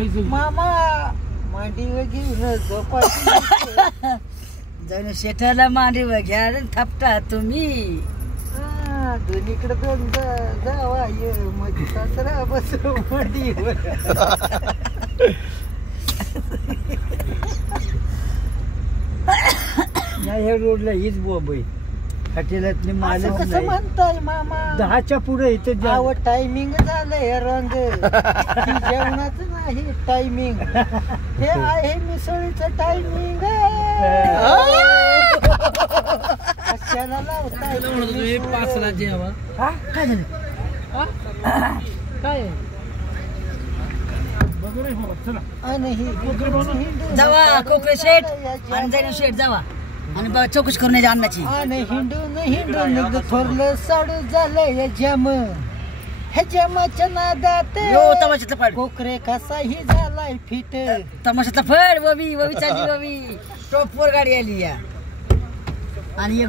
मामा मांडीवर घेऊन झोपायची जाऊन शेठाला मांडीवर घ्या आणि थापटा तुम्ही दोन्हीकडे दोन जावा ये माझी सासरा बस मांडीवर या रोडला हीच बोब आहे हॉटेलातली मालक कसं म्हणताय मामा 10च्या पुढे इथे जावं टायमिंग झालंय रंग जेवणाचं नाही टायमिंग हे आहे मिसळीचं टायमिंग कशाला लावताय पाचला जेवा काय झालं काय जावा कोकरे शेठ आणि जाईन शेठ जावा आणि चौकशी करून यायची अन्नाची आणि हिंडून थोरलं साडू झालंय जम हे जमाच्या नादात तमाशातलं फळ कोकरे कसाही झालाय फिट तमाशातलं फळ ववी चालली ववी टॉपवर गाडी आली या आणि एक